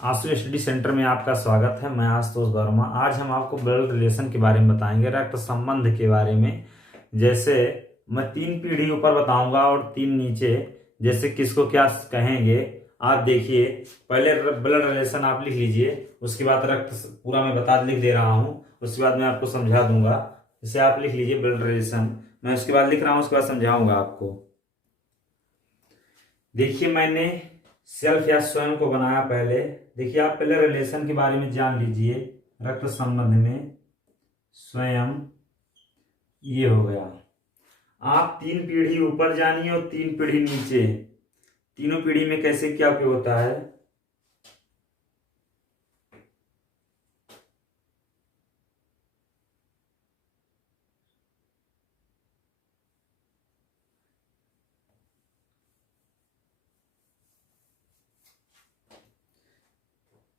आंसू study centre में आपका स्वागत है। मैं आशुतोष वर्मा। आज हम आपको ब्लड रिलेशन के बारे में बताएंगे, रक्त संबंध के बारे में। जैसे मैं 3 पीढ़ी ऊपर बताऊंगा और 3 नीचे, जैसे किसको क्या कहेंगे आप देखिए। पहले ब्लड रिलेशन आप लिख लीजिए, उसके बाद रक्त पूरा मैं लिख दे रहा हूँ, उसके बाद मैं आपको समझा दूंगा। जैसे आप लिख लीजिए ब्लड रिलेशन, मैं उसके बाद लिख रहा हूँ, उसके बाद समझाऊंगा आपको। देखिए मैंने सेल्फ या स्वयं को बनाया। पहले देखिए, आप पहले रिलेशन के बारे में जान लीजिए। रक्त संबंध में स्वयं ये हो गया। आप 3 पीढ़ी ऊपर जानिए और 3 पीढ़ी नीचे। तीनों पीढ़ी में कैसे क्या उपयोग होता है।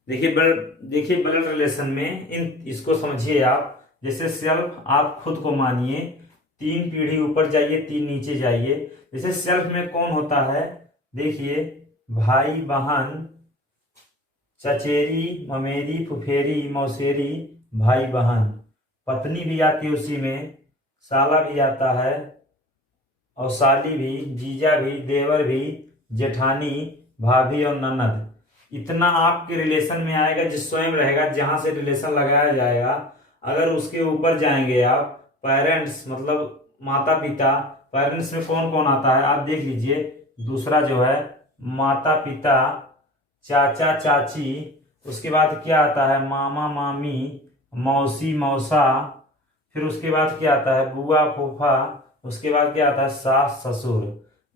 देखिए ब्लड रिलेशन में इसको समझिए आप। जैसे सेल्फ आप खुद को मानिए, 3 पीढ़ी ऊपर जाइए, 3 नीचे जाइए। जैसे सेल्फ में कौन होता है, देखिए भाई बहन, चचेरी ममेरी फुफेरी मौसेरी, भाई बहन। पत्नी भी आती है उसी में, साला भी आता है, और साली भी, जीजा भी, देवर भी, जेठानी, भाभी और ननद। इतना आपके रिलेशन में आएगा। जिस स्वयं रहेगा, जहां से रिलेशन लगाया जाएगा। अगर उसके ऊपर जाएंगे आप, पेरेंट्स मतलब माता पिता। पेरेंट्स में कौन कौन आता है आप देख लीजिए। दूसरा जो है माता पिता, चाचा चाची। उसके बाद क्या आता है, मामा मामी, मौसी मौसा। फिर उसके बाद क्या आता है, बुआ फूफा। उसके बाद क्या आता है, सास ससुर।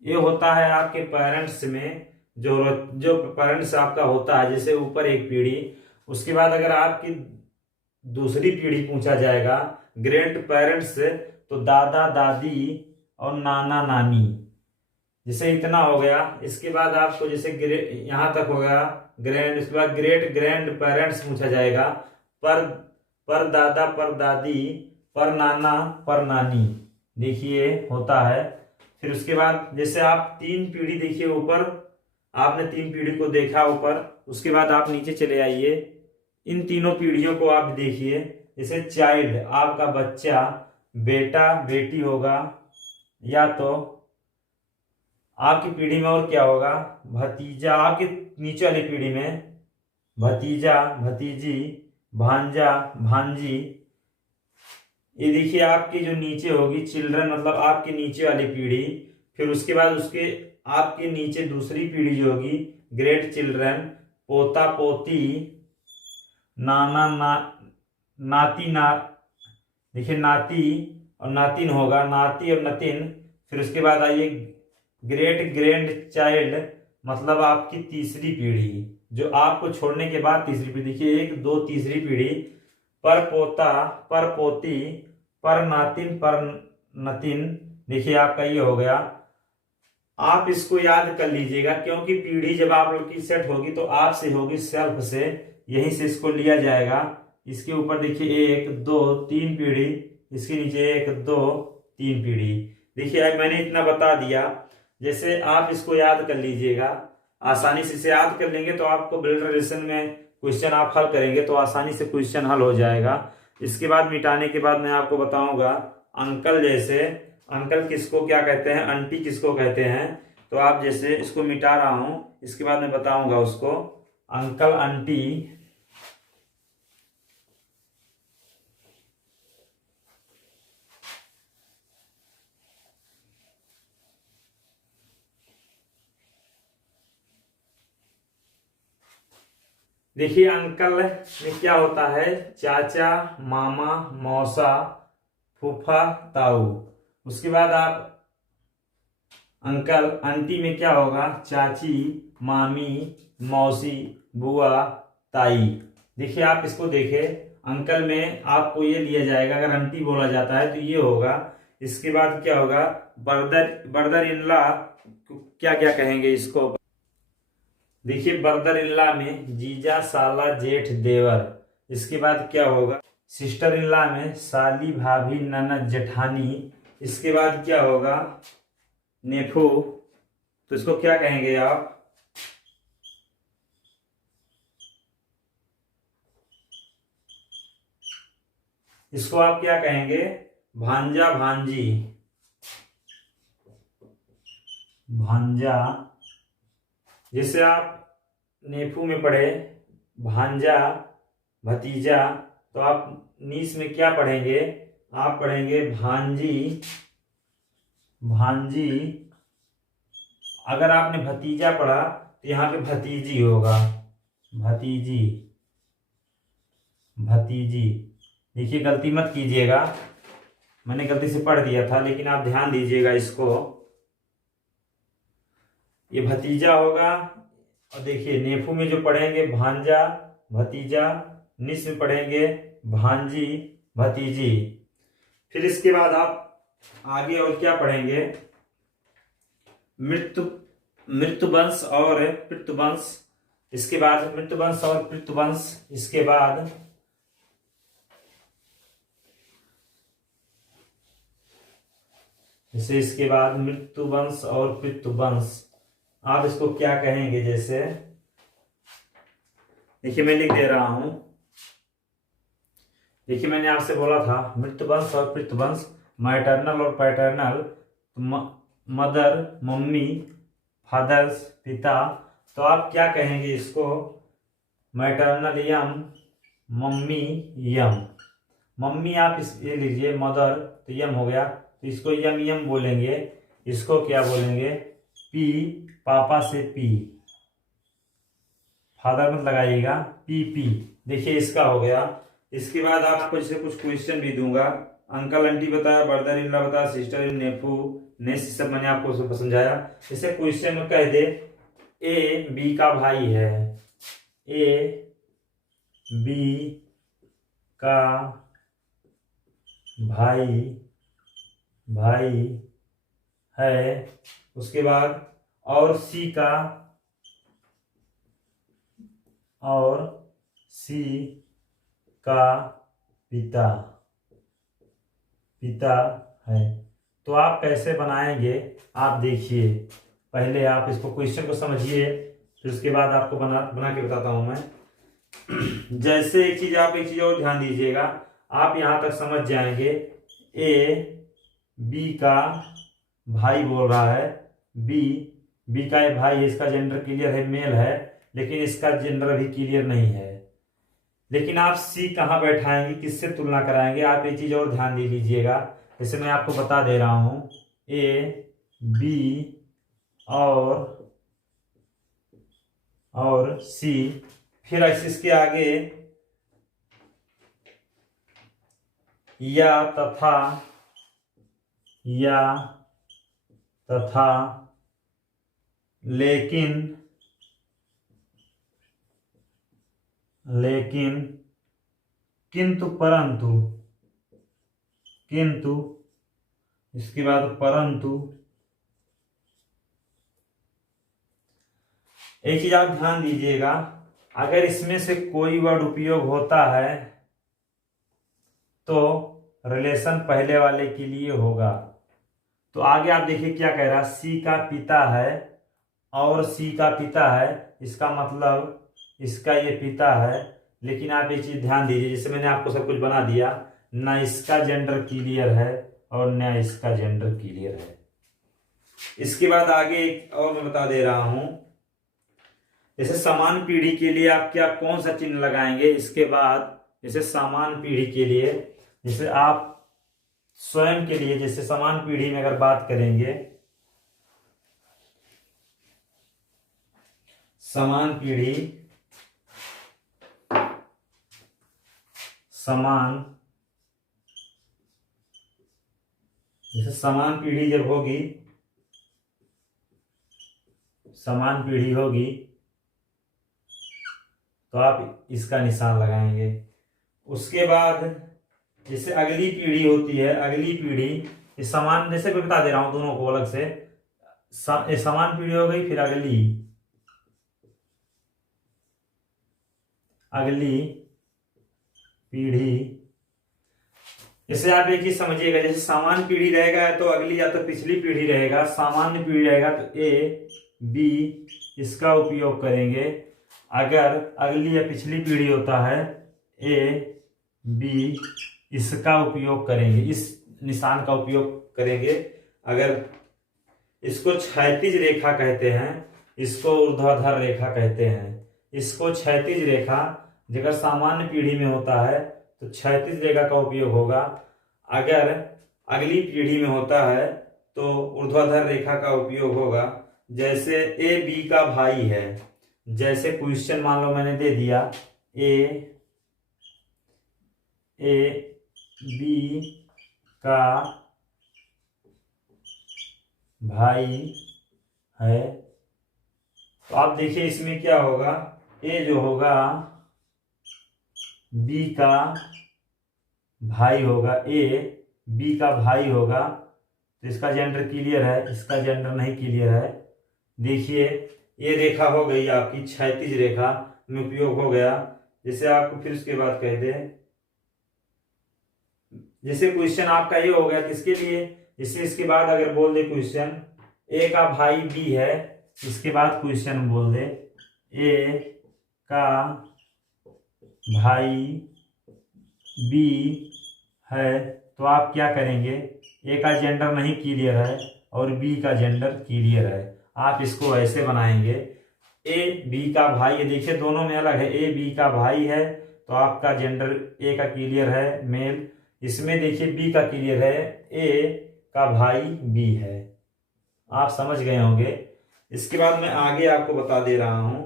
ये होता है आपके पेरेंट्स में। जो जो पेरेंट्स आपका होता है, जैसे ऊपर एक पीढ़ी। उसके बाद अगर आपकी दूसरी पीढ़ी पूछा जाएगा, ग्रैंड पेरेंट्स, तो दादा दादी और नाना नानी। जैसे इतना हो गया। इसके बाद आपको जैसे यहाँ तक हो गया ग्रैंड। इसके बाद ग्रेट ग्रैंड पेरेंट्स पूछा जाएगा, पर दादा पर दादी, पर नाना पर नानी। देखिए होता है। फिर उसके बाद जैसे आप 3 पीढ़ी देखिए ऊपर, आपने 3 पीढ़ी को देखा ऊपर। उसके बाद आप नीचे चले आइए, इन तीनों पीढ़ियों को आप देखिए। जैसे चाइल्ड आपका बच्चा, बेटा बेटी होगा, या तो आपकी पीढ़ी में और क्या होगा, भतीजा। आपके नीचे वाली पीढ़ी में भतीजा भतीजी, भांजा भांजी। ये देखिए आपकी जो नीचे होगी चिल्ड्रन, मतलब आपके नीचे वाली पीढ़ी। फिर उसके बाद उसके आपके नीचे दूसरी पीढ़ी जो होगी, ग्रेट चिल्ड्रन, पोता पोती, नाना नाती देखिए नाती और नातिन होगा, नाती और नतिन। फिर उसके बाद आइए ग्रेट ग्रैंड चाइल्ड, मतलब आपकी तीसरी पीढ़ी, जो आपको छोड़ने के बाद तीसरी पीढ़ी। देखिए 1 2 तीसरी पीढ़ी। पर पोता, पर पोती, पर नातिन, पर नतिन। देखिए आपका ये हो गया। आप इसको याद कर लीजिएगा, क्योंकि पीढ़ी जब आप लोग की सेट होगी तो आपसे होगी, सेल्फ से। यहीं से इसको लिया जाएगा। इसके ऊपर देखिए 1 2 3 पीढ़ी, इसके नीचे 1 2 3 पीढ़ी। देखिए अब मैंने इतना बता दिया। जैसे आप इसको याद कर लीजिएगा, आसानी से इसे याद कर लेंगे तो आपको ब्लड रिलेशन में क्वेश्चन आप हल करेंगे तो आसानी से क्वेश्चन हल हो जाएगा। इसके बाद मिटाने के बाद मैं आपको बताऊंगा अंकल। जैसे अंकल किसको क्या कहते हैं, आंटी किसको कहते हैं। तो आप जैसे इसको मिटा रहा हूं, इसके बाद मैं बताऊंगा उसको। अंकल आंटी, देखिए अंकल में क्या होता है, चाचा मामा मौसा फूफा ताऊ। उसके बाद आप अंकल आंटी में क्या होगा, चाची मामी मौसी बुआ ताई। देखिए आप इसको देखें, अंकल में आपको ये लिया जाएगा, अगर आंटी बोला जाता है तो ये होगा। इसके बाद क्या होगा, ब्रदर इन लॉ, क्या क्या कहेंगे इसको। देखिए ब्रदर इन लॉ में जीजा साला जेठ देवर। इसके बाद क्या होगा, सिस्टर इन लॉ में साली भाभी ननद जेठानी। इसके बाद क्या होगा, नेफू, तो इसको क्या कहेंगे आप, इसको आप क्या कहेंगे? भांजा भांजी। भांजा, जैसे आप नेफू में पढ़े भांजा भतीजा, तो आप नीस में क्या पढ़ेंगे? आप पढ़ेंगे भांजी भांजी। अगर आपने भतीजा पढ़ा तो यहाँ पे भतीजी होगा, भतीजी भतीजी। देखिए गलती मत कीजिएगा, मैंने गलती से पढ़ दिया था, लेकिन आप ध्यान दीजिएगा इसको। ये भतीजा होगा, और देखिए नेफू में जो पढ़ेंगे भांजा भतीजा, निस में पढ़ेंगे भांजी भतीजी। फिर इसके बाद आप आगे और क्या पढ़ेंगे? मृत्युवंश और पितृवंश। इसके बाद मृत्युवंश और पितृवंश, इसके बाद जैसे इसके बाद मृत्युवंश और पितृवंश, आप इसको क्या कहेंगे? जैसे देखिए मैं लिख दे रहा हूं। देखिए मैंने आपसे बोला था मृत्युवंश और पितृवंश, मैटरनल और पैटर्नल, मदर मम्मी, फादर्स पिता। तो आप क्या कहेंगे इसको? मैटरनल यम, मम्मी यम। मम्मी आप इस ये लीजिए मदर, तो यम हो गया, तो इसको यम यम बोलेंगे। इसको क्या बोलेंगे? पी, पापा से पी, फादर मत लगाइएगा, पी पी। देखिए इसका हो गया। इसके बाद आपको जैसे कुछ क्वेश्चन भी दूंगा। अंकल आंटी बताया, ब्रदर इन लॉ बताया, सिस्टर इन नेफू नेस, सब मैंने आपको सब समझाया। जैसे क्वेश्चन में कह दे ए बी का भाई है, ए बी का भाई है, उसके बाद और सी का पिता है। तो आप कैसे बनाएंगे? आप देखिए, पहले आप इसको क्वेश्चन को समझिए, फिर उसके बाद आपको बना के बताता हूं मैं। जैसे एक चीज और ध्यान दीजिएगा, आप यहां तक समझ जाएंगे। ए बी का भाई बोल रहा है, बी का ये भाई है, इसका जेंडर क्लियर है, मेल है, लेकिन इसका जेंडर अभी क्लियर नहीं है। लेकिन आप सी कहाँ बैठाएंगे, किससे तुलना कराएंगे? आप ये चीज और ध्यान दे लीजिएगा। जैसे मैं आपको बता दे रहा हूं, ए बी और सी, फिर इसके आगे या तथा लेकिन किंतु इसके बाद परंतु। एक चीज आप ध्यान दीजिएगा, अगर इसमें से कोई वर्ड उपयोग होता है तो रिलेशन पहले वाले के लिए होगा। तो आगे आप देखिए क्या कह रहा है, सी का पिता है और सी का पिता है, इसका मतलब इसका ये पिता है। लेकिन आप ये चीज ध्यान दीजिए, जैसे मैंने आपको सब कुछ बना दिया, ना इसका जेंडर क्लियर है और ना इसका जेंडर क्लियर है। इसके बाद आगे एक और मैं बता दे रहा हूं, जैसे समान पीढ़ी के लिए आप क्या कौन सा चिन्ह लगाएंगे? इसके बाद जैसे समान पीढ़ी के लिए, जैसे आप स्वयं के लिए, जैसे समान पीढ़ी में अगर बात करेंगे, समान पीढ़ी, जैसे समान पीढ़ी जब होगी, समान पीढ़ी होगी तो आप इसका निशान लगाएंगे। उसके बाद जैसे अगली पीढ़ी होती है, अगली पीढ़ी इस समान, जैसे मैं बता दे रहा हूं दोनों को अलग से, समान पीढ़ी हो गई, फिर अगली पीढ़ी। जैसे आप एक चीज समझिएगा, जैसे समान पीढ़ी रहेगा तो अगली या तो पिछली पीढ़ी रहेगा, सामान्य पीढ़ी रहेगा तो ए बी इसका उपयोग करेंगे। अगर अगली या पिछली पीढ़ी होता है ए बी इसका उपयोग करेंगे, इस निशान का उपयोग करेंगे। अगर इसको क्षैतिज रेखा कहते हैं, इसको ऊर्ध्वाधर रेखा कहते हैं। इसको क्षैतिज रेखा अगर सामान्य पीढ़ी में होता है तो क्षैतिज रेखा का उपयोग होगा, अगर अगली पीढ़ी में होता है तो ऊर्ध्वाधर रेखा का उपयोग होगा। जैसे ए बी का भाई है, जैसे क्वेश्चन मान लो मैंने दे दिया ए बी का भाई है, तो आप देखिए इसमें क्या होगा, ए जो होगा बी का भाई होगा, ए बी का भाई होगा, तो इसका जेंडर क्लियर है, इसका जेंडर नहीं क्लियर है। देखिए ये रेखा हो गई आपकी क्षैतिज रेखा में उपयोग हो गया। जैसे आपको फिर उसके बाद कह दे, जैसे क्वेश्चन आपका ये हो गया किसके लिए, जैसे इसके बाद अगर बोल दे क्वेश्चन ए का भाई बी है, इसके बाद क्वेश्चन बोल दे ए का भाई बी है, तो आप क्या करेंगे, ए का जेंडर नहीं क्लियर है और बी का जेंडर क्लियर है, आप इसको ऐसे बनाएंगे ए बी का भाई है। देखिए दोनों में अलग है, ए बी का भाई है तो आपका जेंडर ए का क्लियर है मेल, इसमें देखिए बी का क्लियर है, ए का भाई बी है। आप समझ गए होंगे। इसके बाद मैं आगे आपको बता दे रहा हूं,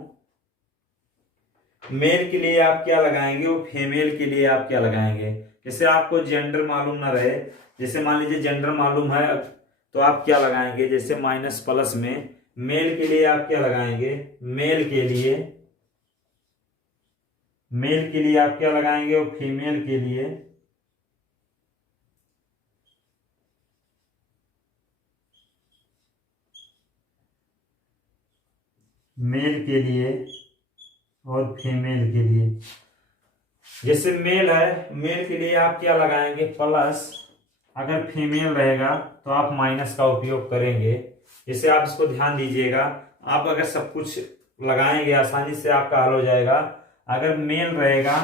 मेल के लिए आप क्या लगाएंगे और फीमेल के लिए आप क्या लगाएंगे। जैसे आपको जेंडर मालूम ना रहे, जैसे मान लीजिए जेंडर मालूम है तो आप क्या लगाएंगे, जैसे माइनस प्लस में मेल के लिए आप क्या लगाएंगे, मेल के लिए आप क्या लगाएंगे और फीमेल के लिए और फीमेल के लिए। जैसे मेल है, मेल के लिए आप क्या लगाएंगे प्लस, अगर फीमेल रहेगा तो आप माइनस का उपयोग करेंगे। जैसे आप इसको ध्यान दीजिएगा, आप अगर सब कुछ लगाएंगे आसानी से आपका हल हो जाएगा। अगर मेल रहेगा,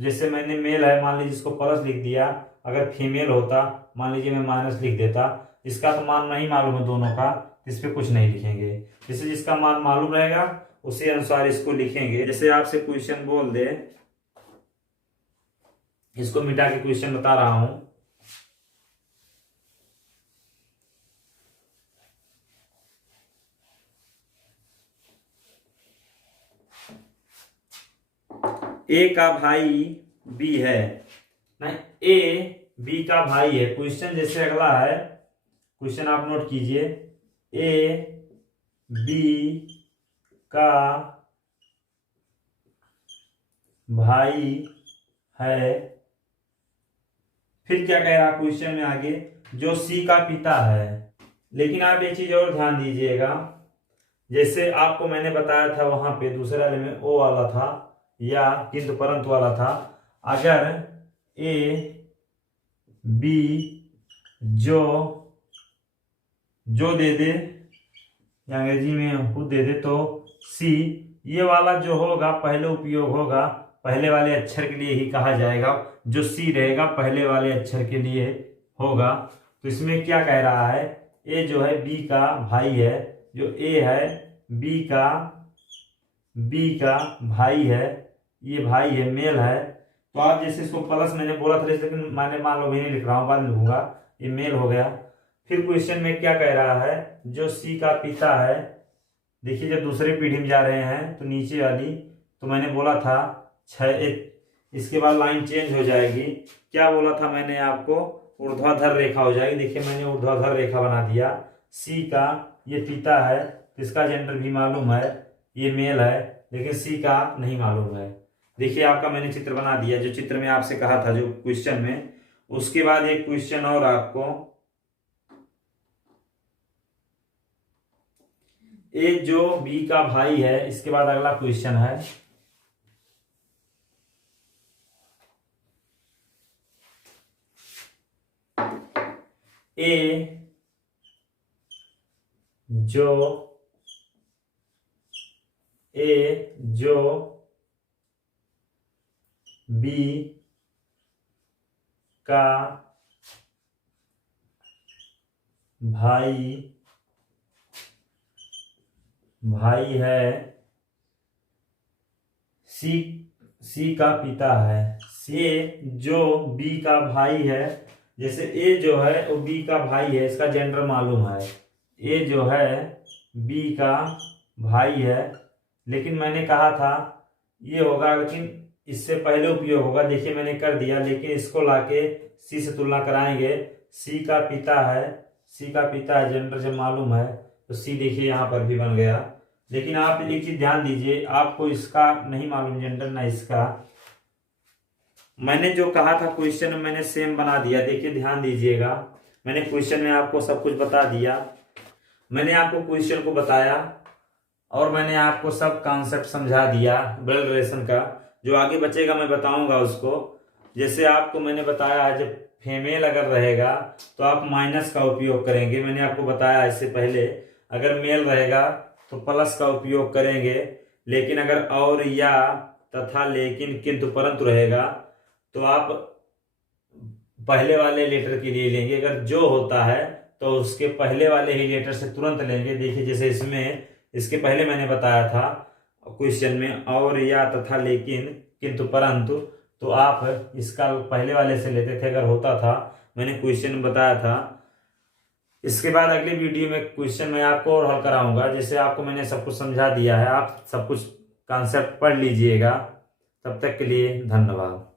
जैसे मैंने मेल है मान लीजिए इसको प्लस लिख दिया, अगर फीमेल होता मान लीजिए मैं माइनस लिख देता, इसका तो मान नहीं मालूम है दोनों का, इस पे कुछ नहीं लिखेंगे। जैसे जिसका मान मालूम रहेगा उसी अनुसार इसको लिखेंगे। जैसे आपसे क्वेश्चन बोल दे, इसको मिटा के क्वेश्चन बता रहा हूं, ए का भाई बी है, नहीं ए बी का भाई है। क्वेश्चन जैसे अगला है, क्वेश्चन आप नोट कीजिए, ए बी का भाई है, फिर क्या कह रहा क्वेश्चन में आगे, जो सी का पिता है। लेकिन आप एक चीज और ध्यान दीजिएगा, जैसे आपको मैंने बताया था वहां पे दूसरे वाले में ओ वाला था या किंतु परंतु वाला था, अगर ए बी जो दे दे या अंग्रेजी में खुद दे दे तो सी, ये वाला जो होगा पहले उपयोग होगा, पहले वाले अक्षर के लिए ही कहा जाएगा, जो सी रहेगा पहले वाले अक्षर के लिए होगा। तो इसमें क्या कह रहा है, ए जो है बी का भाई है, जो ए है बी का भाई है, ये भाई है मेल है, तो आप जैसे इसको प्लस मैंने बोला था लेकिन मैंने मान लो भी नहीं लिख रहा हूँ, बाद में लिखूंगा, ये मेल हो गया। फिर क्वेश्चन में क्या कह रहा है, जो सी का पिता है, देखिए जब दूसरे पीढ़ी में जा रहे हैं तो नीचे वाली, तो मैंने बोला था इसके बाद लाइन चेंज हो जाएगी, क्या बोला था मैंने आपको, ऊर्ध्वाधर रेखा हो जाएगी। देखिए मैंने ऊर्ध्वाधर रेखा बना दिया, सी का ये पिता है तो इसका जेंडर भी मालूम है, ये मेल है, लेकिन सी का नहीं मालूम है। देखिए आपका मैंने चित्र बना दिया, जो चित्र में आपसे कहा था जो क्वेश्चन में। उसके बाद एक क्वेश्चन और आपको, ए जो बी का भाई है, इसके बाद अगला क्वेश्चन है, ए जो बी का भाई है, सी का पिता है। सी जो बी का भाई है, जैसे ए जो है वो बी का भाई है, इसका जेंडर मालूम है। ए जो है बी का भाई है, लेकिन मैंने कहा था ये होगा, लेकिन इससे पहले उपयोग होगा। देखिए मैंने कर दिया, लेकिन इसको लाके सी से तुलना कराएंगे। सी का पिता है, सी का पिता है, जेंडर जब मालूम है तो सी देखिए यहाँ पर भी बन गया। लेकिन आप एक चीज ध्यान दीजिए, आपको इसका नहीं मालूम जेंडर ना इसका। मैंने जो कहा था क्वेश्चन में मैंने सेम बना दिया, देखिए ध्यान दीजिएगा। मैंने क्वेश्चन में आपको सब कुछ बता दिया, मैंने आपको क्वेश्चन को बताया और मैंने आपको सब कॉन्सेप्ट समझा दिया ब्लड रिलेशन का। जो आगे बचेगा मैं बताऊंगा उसको। जैसे आपको मैंने बताया है, जब फीमेल अगर रहेगा तो आप माइनस का उपयोग करेंगे, मैंने आपको बताया इससे पहले। अगर मेल रहेगा तो प्लस का उपयोग करेंगे। लेकिन अगर और या तथा लेकिन किंतु परंतु रहेगा तो आप पहले वाले लेटर के लिए लेंगे। अगर जो होता है तो उसके पहले वाले ही लेटर से तुरंत लेंगे। देखिए जैसे इसमें, इसके पहले मैंने बताया था क्वेश्चन में और या तथा लेकिन किंतु परंतु, तो आप इसका पहले वाले से लेते थे अगर होता था, मैंने क्वेश्चन में बताया था। इसके बाद अगली वीडियो में क्वेश्चन मैं आपको और हल कराऊंगा। जैसे आपको मैंने सब कुछ समझा दिया है, आप सब कुछ कॉन्सेप्ट पढ़ लीजिएगा। तब तक के लिए धन्यवाद।